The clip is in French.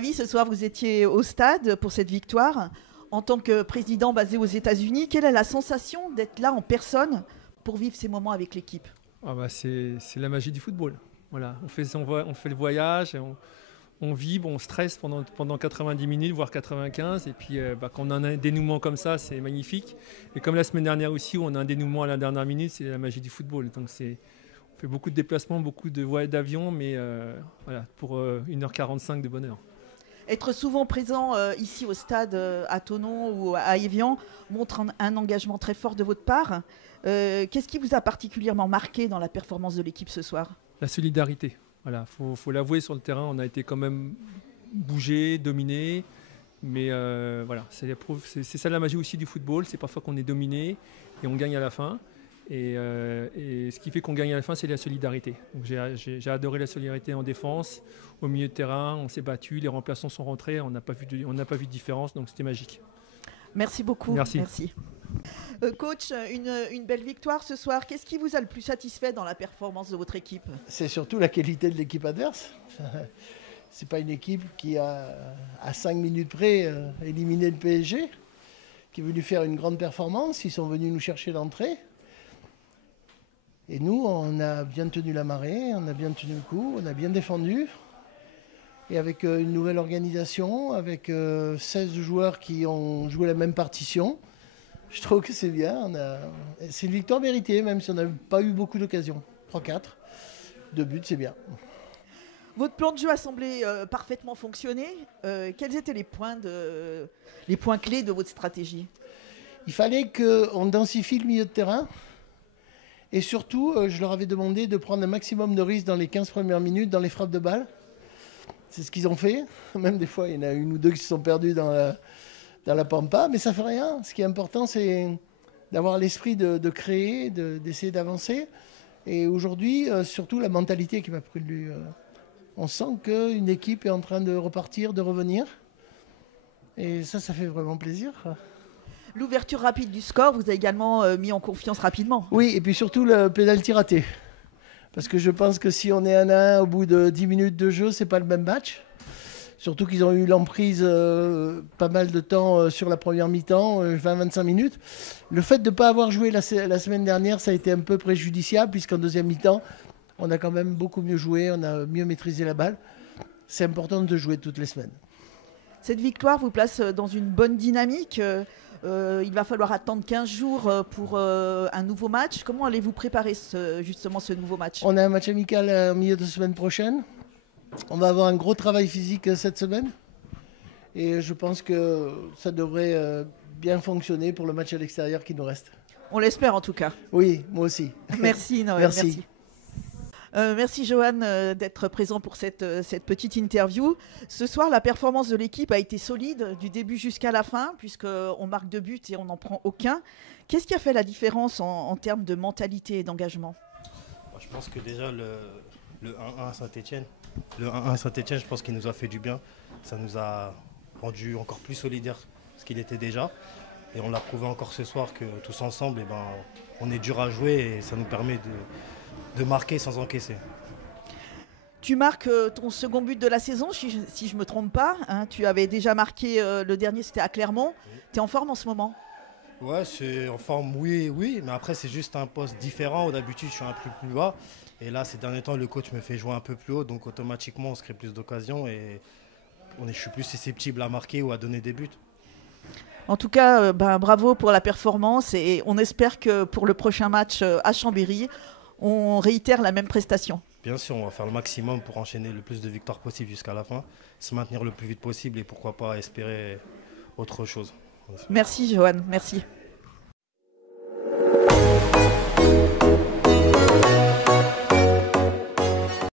ravi ce soir, vous étiez au stade pour cette victoire. En tant que président basé aux États-Unis, quelle est la sensation d'être là en personne pour vivre ces moments avec l'équipe? C'est la magie du football. Voilà, on fait le voyage, on vibre, on stresse pendant 90 minutes, voire 95. Et puis quand on a un dénouement comme ça, c'est magnifique. Et comme la semaine dernière aussi, où on a un dénouement à la dernière minute, c'est la magie du football. Donc on fait beaucoup de déplacements, beaucoup de voyages d'avion, mais pour 1h45 de bonheur. Être souvent présent ici au stade à Thonon ou à Évian montre un engagement très fort de votre part. Qu'est-ce qui vous a particulièrement marqué dans la performance de l'équipe ce soir? La solidarité. Voilà, faut l'avouer, sur le terrain, on a été quand même bougé, dominé. Mais c'est ça la magie aussi du football. C'est parfois qu'on est dominé et on gagne à la fin. Et ce qui fait qu'on gagne à la fin, c'est la solidarité. Donc j'ai adoré la solidarité en défense, au milieu de terrain, on s'est battu, les remplaçants sont rentrés, on n'a pas vu de différence, donc c'était magique. Merci beaucoup. Merci. Coach, une belle victoire ce soir. Qu'est-ce qui vous a le plus satisfait dans la performance de votre équipe? C'est surtout la qualité de l'équipe adverse. C'est pas une équipe qui a, à 5 minutes près, éliminé le PSG, qui est venu faire une grande performance. Ils sont venus nous chercher l'entrée. Et nous, on a bien tenu la marée, on a bien tenu le coup, on a bien défendu. Et avec une nouvelle organisation, avec 16 joueurs qui ont joué la même partition, je trouve que c'est bien. C'est une victoire méritée, même si on n'a pas eu beaucoup d'occasions. 3-4, 2 buts, c'est bien. Votre plan de jeu a semblé parfaitement fonctionner. Quels étaient les points clés de votre stratégie? Il fallait qu'on densifie le milieu de terrain. Et surtout, je leur avais demandé de prendre un maximum de risques dans les 15 premières minutes, dans les frappes de balles. C'est ce qu'ils ont fait. Même des fois, il y en a une ou deux qui se sont perdus dans la pampa, mais ça ne fait rien. Ce qui est important, c'est d'avoir l'esprit de créer, d'essayer d'avancer. Et aujourd'hui, surtout la mentalité qui m'a plu. On sent qu'une équipe est en train de repartir, de revenir. Et ça fait vraiment plaisir. L'ouverture rapide du score vous a également mis en confiance rapidement. Oui, et puis surtout le pénalty raté. Parce que je pense que si on est 1-1 au bout de 10 minutes de jeu, c'est pas le même match. Surtout qu'ils ont eu l'emprise pas mal de temps sur la première mi-temps, 20-25 minutes. Le fait de ne pas avoir joué la semaine dernière, ça a été un peu préjudiciable, puisqu'en deuxième mi-temps, on a quand même beaucoup mieux joué, on a mieux maîtrisé la balle. C'est important de jouer toutes les semaines. Cette victoire vous place dans une bonne dynamique. Il va falloir attendre 15 jours pour un nouveau match. Comment allez-vous préparer justement ce nouveau match? On a un match amical en milieu de semaine prochaine. On va avoir un gros travail physique cette semaine. Et je pense que ça devrait bien fonctionner pour le match à l'extérieur qui nous reste. On l'espère en tout cas. Oui, moi aussi. Merci Noël. Merci. Merci Johan d'être présent pour cette petite interview. Ce soir, la performance de l'équipe a été solide du début jusqu'à la fin, puisqu'on marque 2 buts et on n'en prend aucun. Qu'est-ce qui a fait la différence en termes de mentalité et d'engagement? Je pense que déjà le 1-1 à Saint-Etienne, je pense qu'il nous a fait du bien. Ça nous a rendu encore plus solidaires ce qu'il était déjà. Et on l'a prouvé encore ce soir que tous ensemble, on est dur à jouer et ça nous permet de marquer sans encaisser. Tu marques ton second but de la saison, si je ne me trompe pas. Hein. Tu avais déjà marqué le dernier, c'était à Clermont. Oui. Tu es en forme en ce moment? Ouais, c'est en forme, oui. Mais après, c'est juste un poste différent. D'habitude, je suis un peu plus bas. Et là, ces derniers temps, le coach me fait jouer un peu plus haut. Donc, automatiquement, on se crée plus d'occasions. Et je suis plus susceptible à marquer ou à donner des buts. En tout cas, bravo pour la performance. Et on espère que pour le prochain match à Chambéry, on réitère la même prestation. Bien sûr, on va faire le maximum pour enchaîner le plus de victoires possible jusqu'à la fin, se maintenir le plus vite possible et pourquoi pas espérer autre chose. Merci Johan, merci.